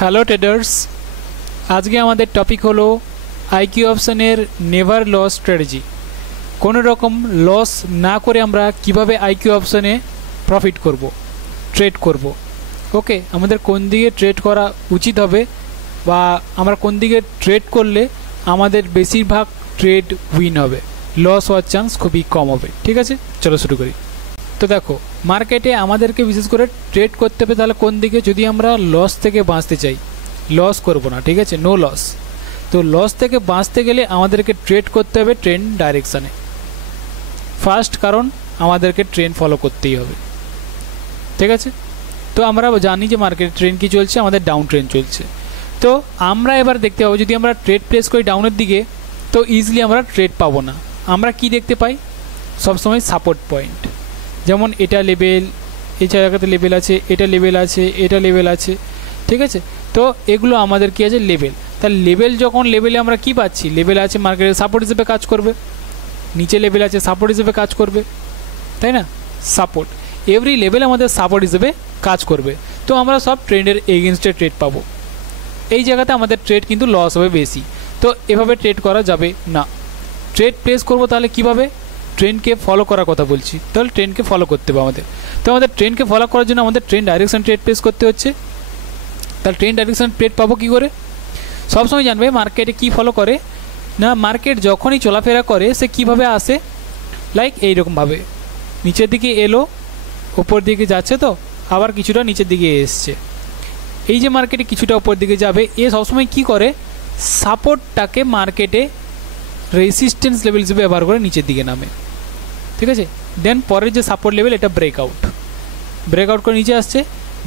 Hello traders, আজকে আমাদের topic হলো আইকিউ অপশনের নেভার লস স্ট্র্যাটেজি। কোনো রকম লস না করে আমরা কিভাবে আইকিউ অপশনে প্রফিট করব, ট্রেড করব। ওকে, আমাদের কোন দিকে ট্রেড করা উচিত হবে বা আমরা কোন দিকে ট্রেড করলে আমাদের বেশিরভাগ ট্রেড উইন হবে, লস হওয়ার চান্স খুবই কম হবে। ঠিক আছে, চলো শুরু করি। তো দেখো, মার্কেটে আমাদেরকে বিশেষ করে ট্রেড করতে হবে তাহলে কোন দিকে, যদি আমরা লস থেকে বাঁচতে চাই, লস করব না, ঠিক আছে, নো লস। তো লস থেকে বাঁচতে গেলে আমাদেরকে ট্রেড করতে হবে ট্রেন্ড ডাইরেকশানে ফার্স্ট, কারণ আমাদেরকে ট্রেন্ড ফলো করতেই হবে। ঠিক আছে, তো আমরা জানি যে মার্কেট ট্রেন্ড কি চলছে, আমাদের ডাউন ট্রেন্ড চলছে। তো আমরা এবার দেখতে পাবো যদি আমরা ট্রেড প্লেস করি ডাউনের দিকে তো ইজিলি আমরা ট্রেড পাবো না। আমরা কি দেখতে পাই সবসময় সাপোর্ট পয়েন্ট, যেমন এটা লেভেল, এই জায়গাতে লেভেল আছে, এটা লেভেল আছে, এটা লেভেল আছে। ঠিক আছে, তো এগুলো আমাদের কি আছে, লেভেল। তাহলে লেভেল যখন লেভেলে আমরা কি পাচ্ছি, লেভেল আছে মার্কেটের সাপোর্ট হিসেবে কাজ করবে, নিচে লেভেল আছে সাপোর্ট হিসেবে কাজ করবে, তাই না? সাপোর্ট, এভরি লেভেল আমাদের সাপোর্ট হিসেবে কাজ করবে। তো আমরা সব ট্রেন্ডের এগেনস্টে ট্রেড পাবো। এই জায়গাতে আমাদের ট্রেড কিন্তু লস হবে বেশি। তো এভাবে ট্রেড করা যাবে না। ট্রেড প্লেস করবো তাহলে কিভাবে, ট্রেন্ডকে ফলো করার কথা বলছি, তাহলে ট্রেন্ডকে ফলো করতে হবে আমাদের। তো আমাদের ট্রেন্ডকে ফলো করার জন্য আমাদের ট্রেন্ড ডাইরেকশন ট্রেড প্লেস করতে হচ্ছে। তাহলে ট্রেন্ড ডাইরেকশন ট্রেড পাবো কী করে? সবসময় জানবে মার্কেটে কি ফলো করে না, মার্কেট যখনই চলাফেরা করে সে কিভাবে আসে, লাইক এইরকমভাবে নিচের দিকে এলো, ওপর দিকে যাচ্ছে, তো আবার কিছুটা নিচের দিকে এসছে। এই যে মার্কেটে কিছুটা ওপর দিকে যাবে, এ সবসময় কি করে, সাপোর্টটাকে মার্কেটে রেসিস্ট্যান্স লেভেল হিসেবে ব্যবহার করে নিচের দিকে নামে। ঠিক আছে, দেন পরের যে সাপোর্ট লেভেল এটা ব্রেকআউট করে নিচে আসছে,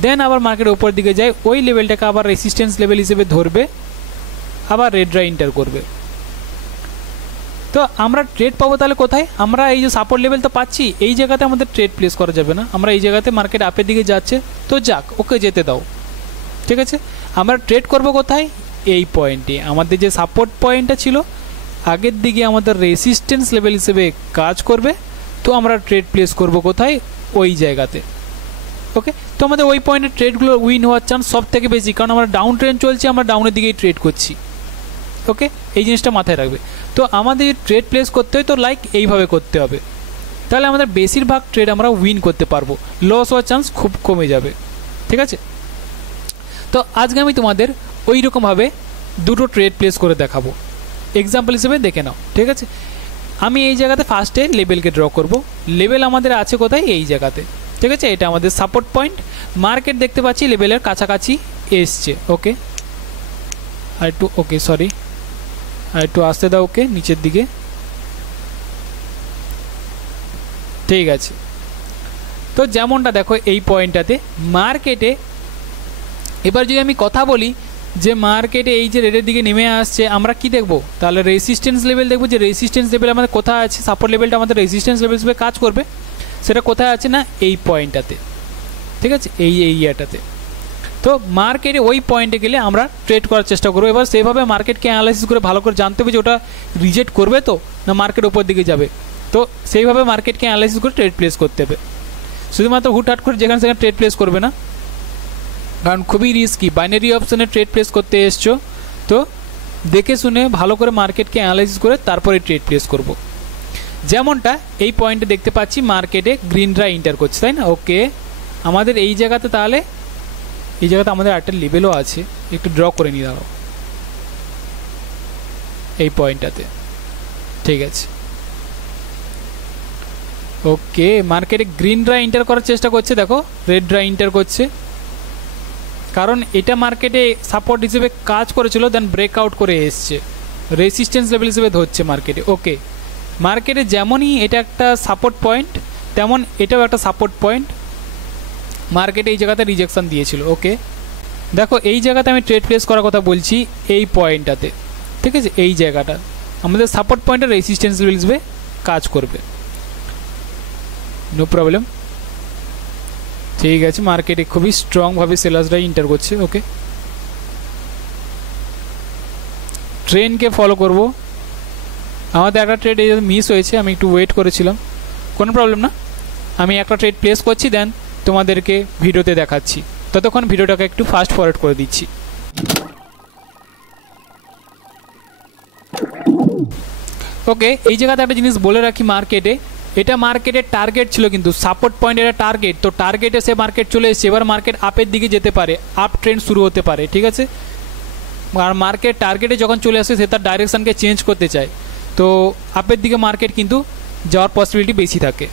দেন আবার মার্কেট উপর দিকে যায়, ওই লেভেলটাকে আবার রেসিস্ট্যান্স লেভেল হিসেবে ধরবে, আবার রেড ড্রাই এন্টার করবে। তো আমরা ট্রেড পাবো তাহলে কোথায়, আমরা এই যে সাপোর্ট লেভেল তো পাচ্ছি, এই জায়গাতে আমাদের ট্রেড প্লেস করা যাবে না। আমরা এই জায়গাতে মার্কেট আপের দিকে যাচ্ছে তো যাক, ওকে যেতে দাও। ঠিক আছে, আমরা ট্রেড করব কোথায়, এই পয়েন্টে। আমাদের যে সাপোর্ট পয়েন্টটা ছিল আগের দিকে আমাদের রেসিস্ট্যান্স লেভেল হিসেবে কাজ করবে, তো আমরা ট্রেড প্লেস করব কোথায়, ওই জায়গাতে। ওকে, তো আমাদের ওই পয়েন্টে ট্রেডগুলো উইন হওয়ার চান্স সব থেকে বেশি, কারণ আমরা ডাউন ট্রেন্ড চলছে, আমরা ডাউনের দিকেই ট্রেড করছি। ওকে, এই জিনিসটা মাথায় রাখবে। তো আমাদের ট্রেড প্লেস করতে হয় তো লাইক এইভাবে করতে হবে, তাহলে আমাদের বেশিরভাগ ট্রেড আমরা উইন করতে পারবো, লস হওয়ার চান্স খুব কমে যাবে। ঠিক আছে, তো আজকে আমি তোমাদের ওই রকমভাবে দুটো ট্রেড প্লেস করে দেখাবো, এক্সাম্পল হিসেবে দেখে নাও। ঠিক আছে, আমি এই জায়গাতে ফার্স্টে লেভেলকে ড্র করব। লেভেল আমাদের আছে কোথায়, এই জায়গাতে। ঠিক আছে, এটা আমাদের সাপোর্ট পয়েন্ট, মার্কেট দেখতে পাচ্ছি লেভেলের কাছাকাছি এসছে। ওকে, আর একটু ওকে সরি আর একটু আসতে দাও, ওকে নিচের দিকে। ঠিক আছে, তো যেমনটা দেখো এই পয়েন্টটাতে মার্কেটে, এবার যদি আমি কথা বলি যে মার্কেটে এই যে রেডের দিকে নেমে আসছে, আমরা কি দেখব, তাহলে রেসিস্ট্যান্স লেভেল দেখব, যে রেসিস্ট্যান্স লেভেল আমাদের কোথায় আছে, সাপোর্ট লেভেলটা আমাদের রেসিস্ট্যান্স লেভেল হিসেবে কাজ করবে, সেটা কোথায় আছে না, এই পয়েন্টটাতে। ঠিক আছে, এই এরিয়াটাতে। তো মার্কেটে ওই পয়েন্টে গেলে আমরা ট্রেড করার চেষ্টা করবো। এবার সেইভাবে মার্কেটকে অ্যানালাইসিস করে ভালো করে জানতে হবে যে ওটা রিজেক্ট করবে তো না মার্কেট ওপর দিকে যাবে, তো সেইভাবে মার্কেটকে অ্যানালাইসিস করে ট্রেড প্লেস করতে হবে। শুধুমাত্র হুটহাট করে যেখানে সেখানে ট্রেড প্লেস করবে না, কারণ খুবই রিস্কি। বাইনারি অপশনে ট্রেড প্লেস করতে এসছো, তো দেখে শুনে ভালো করে মার্কেটকে অ্যানালাইসিস করে তারপরে ট্রেড প্লেস করব। যেমনটা এই পয়েন্টে দেখতে পাচ্ছি মার্কেটে গ্রিন ড্রাই এন্টার করছে, তাই না? ওকে, আমাদের এই জায়গাতে, তাহলে এই জায়গাতে আমাদের একটা লেভেলও আছে, একটু ড্র করে নিয়ে দাও এই পয়েন্টটাতে। ঠিক আছে, ওকে, মার্কেটে গ্রিন ড্রাই এন্টার করার চেষ্টা করছে, দেখো রেড ড্রাই এন্টার করছে, কারণ এটা মার্কেটে সাপোর্ট হিসেবে কাজ করেছিল, দেন ব্রেকআউট করে এসছে, রেসিস্ট্যান্স লেভেল হিসেবে ধরছে মার্কেটে। ওকে, মার্কেটে যেমনই এটা একটা সাপোর্ট পয়েন্ট, তেমন এটাও একটা সাপোর্ট পয়েন্ট, মার্কেটে এই জায়গাতে রিজেকশন দিয়েছিল। ওকে, দেখো এই জায়গাতে আমি ট্রেড প্লেস করার কথা বলছি, এই পয়েন্টটাতে। ঠিক আছে, এই জায়গাটা আমাদের সাপোর্ট পয়েন্টের রেসিস্ট্যান্স লেভেল হিসেবে কাজ করবে, নো প্রবলেম। ঠিক আছে, মার্কেটে খুবই স্ট্রংভাবে সেলার্সরাই এন্টার করছে। ওকে, ট্রেন্ডকে ফলো করব। আমাদের একটা ট্রেড এই মিস হয়েছে, আমি একটু ওয়েট করেছিলাম, কোনো প্রবলেম না। আমি একটা ট্রেড প্লেস করছি, দেন তোমাদেরকে ভিডিওতে দেখাচ্ছি, ততক্ষণ ভিডিওটাকে একটু ফাস্ট ফরওয়ার্ড করে দিচ্ছি। ওকে, এই জায়গাতে একটা জিনিস বলে রাখি, মার্কেটে এটা মার্কেটের টার্গেট ছিল, কিন্তু সাপোর্ট পয়েন্ট এটা টার্গেট, তো টার্গেটে সে মার্কেট চলে এসেছে। এবার মার্কেট আপের দিকে যেতে পারে, আপ ট্রেন্ড শুরু হতে পারে, ঠিক আছে। আর মার্কেট টার্গেটে যখন চলে আসে সে তার ডাইরেকশানকে চেঞ্জ করতে চায়, তো আপের দিকে মার্কেট কিন্তু যাওয়ার পসিবিলিটি বেশি থাকে,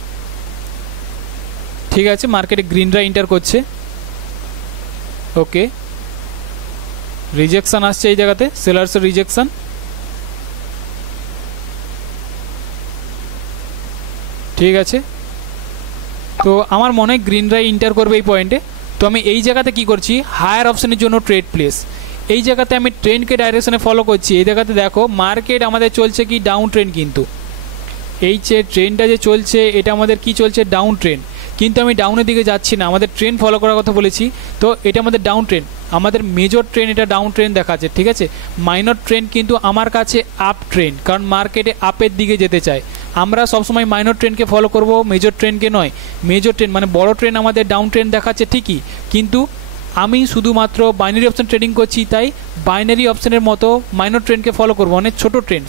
ঠিক আছে। মার্কেটে গ্রিনরা এন্টার করছে। ওকে, রিজেকশন আসছে এই জায়গাতে, সেলার্সের রিজেকশন। ঠিক আছে, তো আমার মনে হয় গ্রিনরা এন্টার করবে এই পয়েন্টে। তো আমি এই জায়গাতে কি করছি, হায়ার অপশনের জন্য ট্রেড প্লেস, এই জায়গাতে আমি ট্রেন্ডকে ডাইরেকশনে ফলো করছি। এই জায়গাতে দেখো মার্কেট আমাদের চলছে কি ডাউন ট্রেন্ড, কিন্তু এই যে ট্রেন্ডটা যে চলছে এটা আমাদের কি চলছে, ডাউন ট্রেন্ড, কিন্তু আমি ডাউনের দিকে যাচ্ছি না, আমাদের ট্রেন্ড ফলো করার কথা বলেছি। তো এটা আমাদের ডাউন ট্রেন্ড, আমাদের মেজর ট্রেন্ড এটা ডাউন ট্রেন্ড দেখাচ্ছে, ঠিক আছে। মাইনর ট্রেন্ড কিন্তু আমার কাছে আপ ট্রেন্ড, কারণ মার্কেটে আপের দিকে যেতে চায়। আমরা সবসময় মাইনর ট্রেন্ডকে ফলো করব, মেজর ট্রেন্ডকে নয়। মেজর ট্রেন্ড মানে বড় ট্রেন্ড আমাদের ডাউন ট্রেন্ড দেখাচ্ছে ঠিকই, কিন্তু আমি শুধুমাত্র বাইনারি অপশন ট্রেডিং করছি, তাই বাইনারি অপশনের মতো মাইনর ট্রেন্ডকে ফলো করবো, অনেক ছোটো ট্রেন্ড,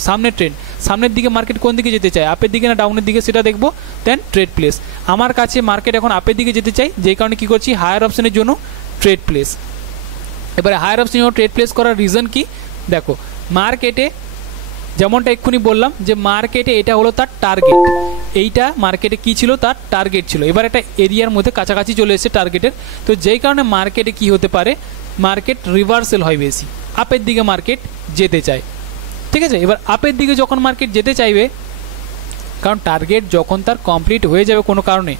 সামনের দিকে মার্কেট কোন দিকে যেতে চায়, আপের দিকে না ডাউনের দিকে, সেটা দেখবো, দেন ট্রেড প্লেস। আমার কাছে মার্কেট এখন আপের দিকে যেতে চাই, যেই কারণে কী করছি, হায়ার অপশনের জন্য ট্রেড প্লেস। এবারে হায়ার অপশনের জন্য ট্রেড প্লেস করার রিজন কি, দেখো মার্কেটে যেমনটা এক্ষুনি বললাম যে মার্কেটে এটা হলো তার টার্গেট, এইটা মার্কেটে কি ছিল, তার টার্গেট ছিল। এবার একটা এরিয়ার মধ্যে কাছাকাছি চলে এসেছে টার্গেটের, তো যেই কারণে মার্কেটে কি হতে পারে, মার্কেট রিভার্সাল হয় বেশি, আপের দিকে মার্কেট যেতে চায়, ঠিক আছে। এবার আপের দিকে যখন মার্কেট যেতে চাইবে, কারণ টার্গেট যখন তার কমপ্লিট হয়ে যাবে কোনো কারণে,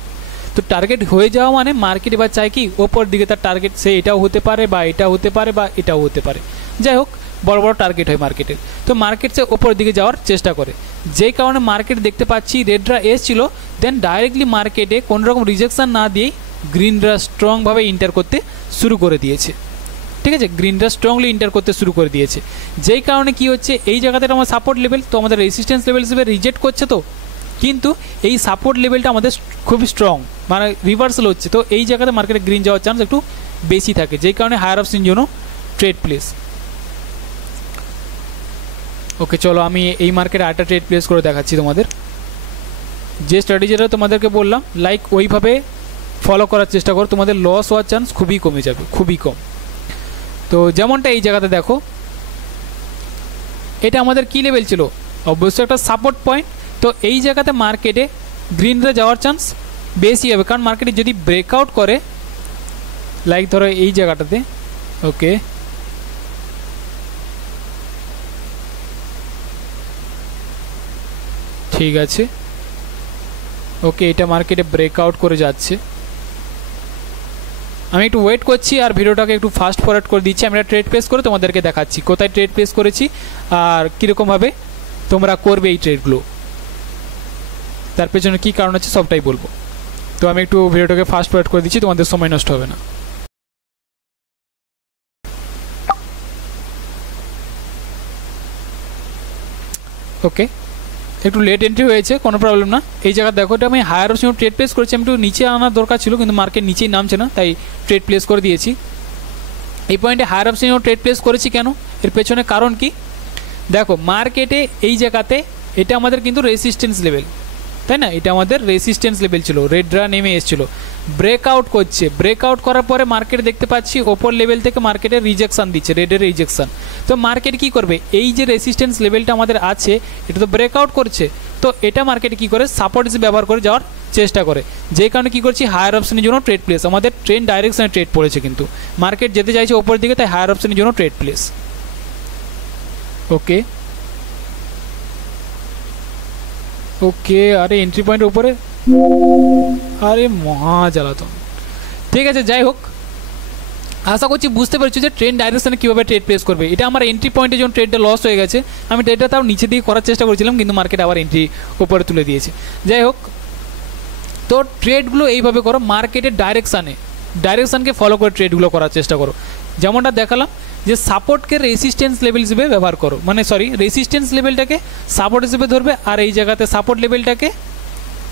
তো টার্গেট হয়ে যাওয়া মানে মার্কেট এবার চায় কি ওপর দিকে তার টার্গেট, সে এটাও হতে পারে বা এটাও হতে পারে বা এটাও হতে পারে, যাই হোক বড় বড় টার্গেট হয় মার্কেটের, তো মার্কেট সে ওপর দিকে যাওয়ার চেষ্টা করে। যেই কারণে মার্কেট দেখতে পাচ্ছি রেডরা এসছিল, দেন ডাইরেক্টলি মার্কেটে কোনো রকম রিজেকশন না দিয়েই গ্রিনরা স্ট্রংভাবে ইন্টার করতে শুরু করে দিয়েছে, ঠিক আছে। গ্রিনরা স্ট্রংলি ইন্টার করতে শুরু করে দিয়েছে, যেই কারণে কি হচ্ছে, এই জায়গাতে আমার সাপোর্ট লেভেল, তো আমাদের রেজিস্ট্যান্স লেভেল হিসেবে রিজেক্ট করছে, তো কিন্তু এই সাপোর্ট লেভেলটা আমাদের খুবই স্ট্রং, মানে রিভার্সাল হচ্ছে, তো এই জায়গাতে মার্কেটে গ্রিন যাওয়ার চান্স একটু বেশি থাকে, যেই কারণে হায়ার অপশন জন্য ট্রেড প্লেস। ওকে, চলো আমি এই মার্কেটে আরেকটা ট্রেড প্লেস করে দেখাচ্ছি তোমাদের। যে স্ট্র্যাটেজিটা তোমাদেরকে বললাম, লাইক ওইভাবে ফলো করার চেষ্টা করো, তোমাদের লস হওয়ার চান্স খুবই কমে যাবে, খুবই কম। তো যেমনটা এই জায়গাতে দেখো, এটা আমাদের কি লেভেল ছিল, অবশ্যই একটা সাপোর্ট পয়েন্ট, তো এই জায়গাতে মার্কেটে গ্রিনরা যাওয়ার চান্স বেশি হবে, কারণ মার্কেটে যদি ব্রেকআউট করে, লাইক ধরো এই জায়গাটাতে, ওকে ঠিক আছে, ওকে এটা মার্কেটে ব্রেকআউট করে যাচ্ছে, আমি একটু ওয়েট করছি আর ভিডিওটাকে একটু ফাস্ট ফরওয়ার্ড করে দিচ্ছি। আমি একটা ট্রেড প্লেস করে তোমাদেরকে দেখাচ্ছি কোথায় ট্রেড প্লেস করেছি আর কীরকমভাবে তোমরা করবে এই ট্রেডগুলো, তার পেছনে কী কারণ আছে সবটাই বলবো। তো আমি একটু ভিডিওটাকে ফাস্ট ফরওয়ার্ড করে দিচ্ছি, তোমাদের সময় নষ্ট হবে না। ওকে, একটু লেট এন্ট্রি হয়েছে, কোনো প্রবলেম না। এই জায়গা দেখো, এটা আমি হায়ার অপশন ট্রেড প্লেস করেছি, আমি একটু নিচে আনার দরকার ছিল, কিন্তু মার্কেট নিচেই নামছে না, তাই ট্রেড প্লেস করে দিয়েছি। এই পয়েন্টে হায়ার অপশন ট্রেড প্লেস করেছি কেন, এর পেছনে কারণ কি, দেখো মার্কেটে এই জায়গাতে এটা আমাদের কিন্তু রেসিস্ট্যান্স লেভেল, তাই না, এটা আমাদের রেসিস্ট্যান্স লেভেল ছিল, রেডরা নেমে এসেছিল, ব্রেকআউট করছে, ব্রেকআউট করার পরে মার্কেট দেখতে পাচ্ছি ওপর লেভেল থেকে মার্কেটে রিজেকশান দিচ্ছে, রেডের রিজেকশান। তো মার্কেট কি করবে, এই যে রেসিস্ট্যান্স লেভেলটা আমাদের আছে, এটা তো ব্রেকআউট করছে, তো এটা মার্কেটে কি করে সাপোর্ট হিসেবে ব্যবহার করে যাওয়ার চেষ্টা করে, যে কারণে কি করছি হায়ার অপশনের জন্য ট্রেড প্লেস, আমাদের ট্রেন্ড ডাইরেকশনে ট্রেড পড়েছে, কিন্তু মার্কেট যেতে চাইছে ওপরের দিকে, তাই হায়ার অপশনের জন্য ট্রেড প্লেস। ওকে ওকে, আরে এন্ট্রি পয়েন্টের উপরে, আরে মহা জ্বালাতন। ঠিক আছে, যাই হোক, আশা করছি বুঝতে পেরেছি যে ট্রেন্ড ডাইরেকশনে কীভাবে ট্রেড প্লেস করবে। এটা আমার এন্ট্রি পয়েন্টে যখন ট্রেডটা লস হয়ে গেছে, আমি ট্রেডটা তাও নিচে দিয়ে করার চেষ্টা করেছিলাম, কিন্তু মার্কেট আবার এন্ট্রি উপরে তুলে দিয়েছে। যাই হোক, তো ট্রেডগুলো এইভাবে করো, মার্কেটের ডাইরেকশানকে ফলো করে ট্রেডগুলো করার চেষ্টা করো। যেমনটা দেখালাম যে সাপোর্টকে রেসিস্ট্যান্স লেভেল হিসেবে ব্যবহার করো, মানে রেসিস্ট্যান্স লেভেলটাকে সাপোর্ট হিসেবে ধরবে, আর এই জায়গাতে সাপোর্ট লেভেলটাকে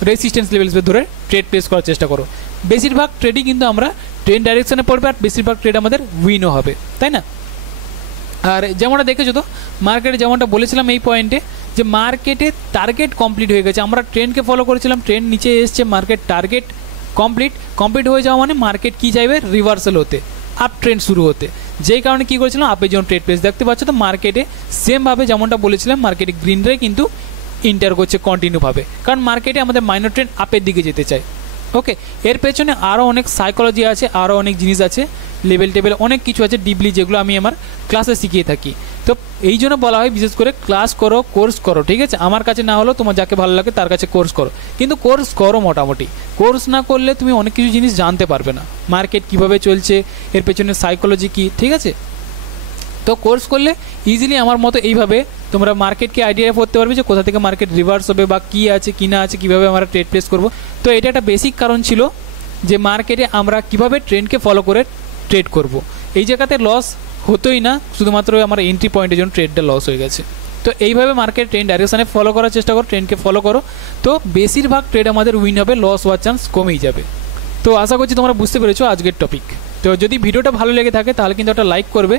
রেসিস্ট্যান্স লেভেল হিসেবে ধরে ট্রেড প্লেস করার চেষ্টা করো। বেশিরভাগ ট্রেডই কিন্তু আমরা ট্রেন্ড ডাইরেকশনে পড়বে, আর বেশিরভাগ ট্রেড আমাদের উইনও হবে, তাই না। আর যেমনটা দেখেছো তো মার্কেটে যেমনটা বলেছিলাম এই পয়েন্টে, যে মার্কেটে টার্গেট কমপ্লিট হয়ে গেছে, আমরা ট্রেন্ডকে ফলো করেছিলাম, ট্রেন্ড নিচে এসছে, মার্কেট টার্গেট কমপ্লিট হয়ে যাওয়া মানে মার্কেট কী চাইবে, রিভার্সাল হতে, আপ ট্রেন্ড শুরু হতে, যেই কারণে কী করেছিলাম আপের জন্য ট্রেড প্লেস। দেখতে পাচ্ছ তো মার্কেটে সেমভাবে যেমনটা বলেছিলাম মার্কেটে গ্রিন রে কিন্তু ইন্টার করছে কন্টিনিউভাবে, কারণ মার্কেটে আমাদের মাইনর ট্রেন্ড আপের দিকে যেতে চায়। ওকে, এর পেছনে আরও অনেক সাইকোলজি আছে, আরও অনেক জিনিস আছে, লেভেল টেবেল অনেক কিছু আছে ডিপলি, যেগুলো আমি আমার ক্লাসে শিখিয়ে থাকি। তো এই জন্য বলা হয় বিশেষ করে ক্লাস করো, কোর্স করো, ঠিক আছে, আমার কাছে না হলেও তোমার যাকে ভালো লাগে তার কাছে কোর্স করো, কিন্তু কোর্স করো মোটামুটি। কোর্স না করলে তুমি অনেক কিছু জিনিস জানতে পারবে না, মার্কেট কীভাবে চলছে, এর পেছনে সাইকোলজি কী, ঠিক আছে। তো কোর্স করলে ইজিলি আমার মতো এইভাবে তোমরা মার্কেটকে আইডিয়া করতে পারবে যে কোথা থেকে মার্কেট রিভার্স হবে বা কী আছে কী না আছে, কীভাবে আমরা ট্রেড প্লেস করবো। তো এটা একটা বেসিক কারণ ছিল যে মার্কেটে আমরা কীভাবে ট্রেন্ডকে ফলো করে ট্রেড করব। এই জায়গাতে লস হতোই না, শুধুমাত্র আমার এন্ট্রি পয়েন্টের জন্য ট্রেডটা লস হয়ে গেছে। তো এইভাবে মার্কেট ট্রেন্ড ডাইরেকশানে ফলো করার চেষ্টা করো, ট্রেন্ডকে ফলো করো, তো বেশিরভাগ ট্রেড আমাদের উইন হবে, লস হওয়ার চান্স কমেই যাবে। তো আশা করছি তোমরা বুঝতে পেরেছো আজকের টপিক। তো যদি ভিডিওটা ভালো লেগে থাকে তাহলে কিন্তু একটা লাইক করবে,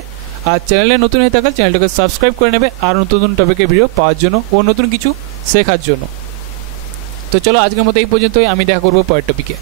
আর চ্যানেলে নতুন হয়ে থাকলে চ্যানেলটাকে সাবস্ক্রাইব করে নেবে আর নতুন নতুন টপিকের ভিডিও পাওয়ার জন্য ও নতুন কিছু শেখার জন্য। তো চলো আজকের মতো এই পর্যন্তই, আমি দেখা করবো পরের টপিকে।